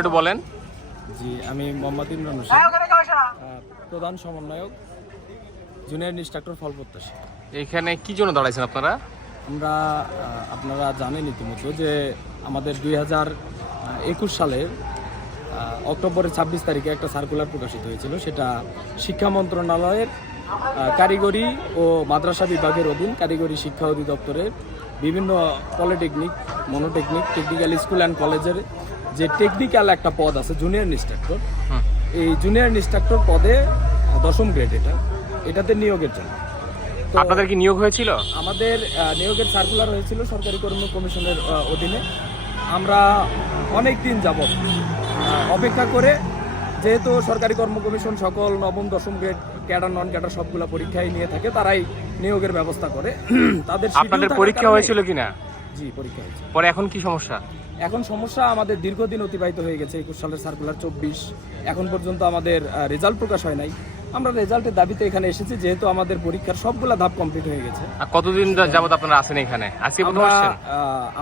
একটু বলেন। জি আমি মোহাম্মদ ইমরান হোসেন প্রধান সমন্বয়ক জুনিয়র ইনস্ট্রাক্টর ফল প্রত্যাশী। এখানে কি জন্য দাঁড়াইছেন আপনারা? আমরা আপনারা জানেন ইতিমধ্যে যে আমাদের দুই হাজার একুশ সালের অক্টোবরের ছাব্বিশ তারিখে একটা সার্কুলার প্রকাশিত হয়েছিল সেটা শিক্ষা মন্ত্রণালয়ের কারিগরি ও মাদ্রাসা বিভাগের অধীন কারিগরি শিক্ষা অধিদপ্তরের বিভিন্ন polytechnic monotechnic technical school and কলেজের যে টেকনিক্যাল একটা পদ আছে জুনিয়র ইনস্ট্রাক্টর এই জুনিয়র ইনস্ট্রাক্টর পদে দশম গ্রেড এটা এটাতে নিয়োগের জন্য। আপনাদের কি নিয়োগ হয়েছিল? আমাদের নিয়োগের সার্কুলার হয়েছিল সরকারি কর্ম কমিশনের অধীনে। আমরা অনেক দিন যাবৎ অপেক্ষা করে যেহেতু সরকারি কর্ম কমিশন সকল নবম দশম গ্রেড ক্যাডার নন ক্যাডার সবগুলা পরীক্ষায় নিয়ে থাকে তারাই নিয়োগের ব্যবস্থা করে। তাদের আপনাদের পরীক্ষা হয়েছিল কিনা? জি পরীক্ষা হয়েছে। পরে এখন কি সমস্যা? এখন সমস্যা আমাদের দীর্ঘদিন অতিবাহিত হয়ে গেছে একুশ সালের সার্কুলার চব্বিশ। এখন পর্যন্ত আমাদের রেজাল্ট প্রকাশ হয় নাই। আমরা রেজাল্টের দাবিতে এখানে এসেছি যেহেতু আমাদের পরীক্ষার সবগুলা ধাপ কমপ্লিট হয়ে গেছে। কতদিন যাবত আপনারা আছেন এখানে? আজকে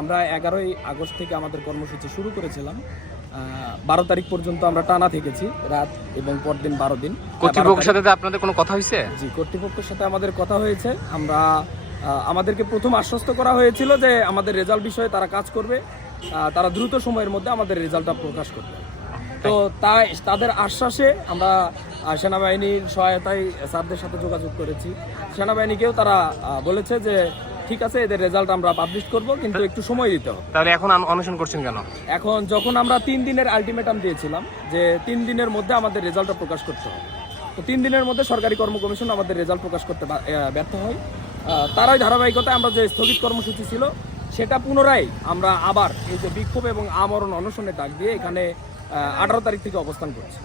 আমরা এগারোই আগস্ট থেকে আমাদের কর্মসূচি শুরু করেছিলাম। বারো তারিখ পর্যন্ত আমরা টানা থেকেছি রাত এবং পরদিন বারো দিন। কর্তৃপক্ষের সাথে আপনাদের কোনো কথা হয়েছে? জি কর্তৃপক্ষের সাথে আমাদের কথা হয়েছে। আমরা আমাদেরকে প্রথম আশ্বস্ত করা হয়েছিল যে আমাদের রেজাল্ট বিষয়ে তারা কাজ করবে। তারা দ্রুত সময়ের মধ্যে আমাদের রেজাল্টটা প্রকাশ করবে। তো তাই তাদের আশ্বাসে আমরা সেনাবাহিনীর সহায়তায় স্যারদের সাথে যোগাযোগ করেছি। সেনাবাহিনীকেও তারা বলেছে যে ঠিক আছে এদের রেজাল্ট আমরা পাবলিশ করব কিন্তু একটু সময় দিতে হবে। তাহলে এখন অনশন করছেন কেন? এখন যখন আমরা তিন দিনের আলটিমেটাম দিয়েছিলাম যে তিন দিনের মধ্যে আমাদের রেজাল্টটা প্রকাশ করতে হবে। তো তিন দিনের মধ্যে সরকারি কর্ম কমিশন আমাদের রেজাল্ট প্রকাশ করতে ব্যর্থ হয়। তারাই ধারাবাহিকতায় আমরা যে স্থগিত কর্মসূচি ছিল সেটা পুনরায় আমরা আবার এই যে বিক্ষোভ এবং আমরণ অনশনের ডাক দিয়ে এখানে আঠারো তারিখ থেকে অবস্থান করছি।